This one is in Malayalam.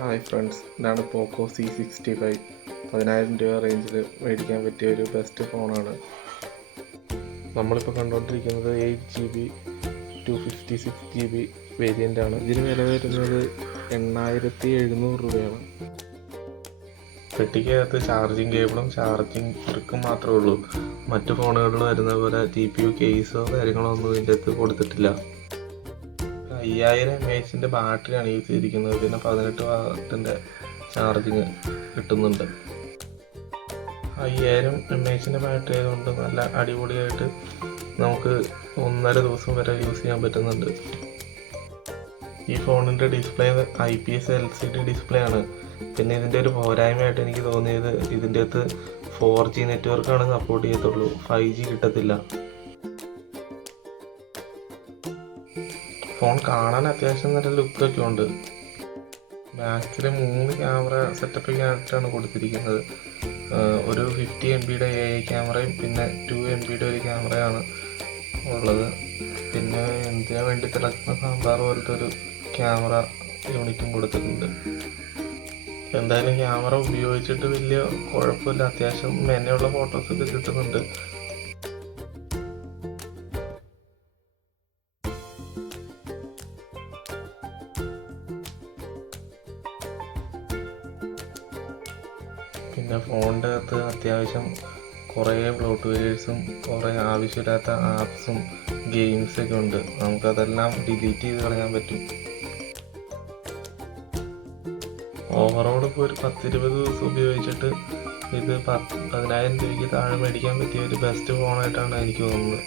ഹായ് ഫ്രണ്ട്സ്, ഇതാണ് പോക്കോ C65. 10,000 രൂപ റേഞ്ചിൽ മേടിക്കാൻ പറ്റിയ ഒരു ബെസ്റ്റ് ഫോണാണ്. നമ്മളിപ്പോൾ കണ്ടുകൊണ്ടിരിക്കുന്നത് 8GB 256GB വേരിയൻ്റ് ആണ്. ഇതിന് വില വരുന്നത് 8,700 രൂപയാണ്. പെട്ടിക്കകത്ത് ചാർജിങ് കേബിളും ചാർജിങ് ബ്രിക്കും മാത്രമേ ഉള്ളൂ. മറ്റു ഫോണുകളിൽ വരുന്ന പോലെ GPU കേസോ കാര്യങ്ങളോ ഒന്നും ഇതിൻ്റെ അകത്ത് കൊടുത്തിട്ടില്ല. 5000 mAh ബാറ്ററിയാണ് യൂസ് ചെയ്തിരിക്കുന്നത്. പിന്നെ 18 വാട്ടിൻ്റെ ചാർജിങ് കിട്ടുന്നുണ്ട്. 5000 mAh ബാറ്ററി ആയതുകൊണ്ട് നല്ല അടിപൊളിയായിട്ട് നമുക്ക് 1.5 ദിവസം വരെ യൂസ് ചെയ്യാൻ പറ്റുന്നുണ്ട്. ഈ ഫോണിൻ്റെ ഡിസ്പ്ലേ IPS LCD ഡിസ്പ്ലേ ആണ്. പിന്നെ ഇതിൻ്റെ ഒരു പോരായ്മയായിട്ട് എനിക്ക് തോന്നിയത് ഇതിൻ്റെ അകത്ത് 4G നെറ്റ്വർക്കാണ് സപ്പോർട്ട് ചെയ്യത്തുള്ളൂ, 5G കിട്ടത്തില്ല. ഫോൺ കാണാൻ അത്യാവശ്യം നല്ല ലുക്കൊക്കെ ഉണ്ട്. ബാക്കിൽ 3 ക്യാമറ സെറ്റപ്പൊക്കെ ആയിട്ടാണ് കൊടുത്തിരിക്കുന്നത്. ഒരു 50 MB AI ക്യാമറയും പിന്നെ 2 MB ഒരു ക്യാമറയാണ് ഉള്ളത്. പിന്നെ എന്തിനു വേണ്ടി തിളക്കുന്ന സാമ്പാർ പോലത്തെ ഒരു ക്യാമറ യൂണിറ്റും കൊടുത്തിട്ടുണ്ട്. എന്തായാലും ക്യാമറ ഉപയോഗിച്ചിട്ട് വലിയ കുഴപ്പമില്ല, അത്യാവശ്യം മെനയുള്ള ഫോട്ടോസൊക്കെ കിട്ടുന്നുണ്ട്. പിന്നെ ഫോണിൻ്റെ അകത്ത് അത്യാവശ്യം കുറേ ബ്ലോട്ട്വെയർസും കുറേ ആവശ്യമില്ലാത്ത ആപ്സും ഗെയിംസൊക്കെ ഉണ്ട്. നമുക്കതെല്ലാം ഡിലീറ്റ് ചെയ്ത് കളയാൻ പറ്റും. ഓവറോൾ ഇപ്പോൾ ഒരു 10-20 ദിവസം ഉപയോഗിച്ചിട്ട് ഇത് 10,000 രൂപയ്ക്ക് താഴെ മേടിക്കാൻ പറ്റിയ ഒരു ബെസ്റ്റ് ഫോണായിട്ടാണ് എനിക്ക് തോന്നുന്നത്.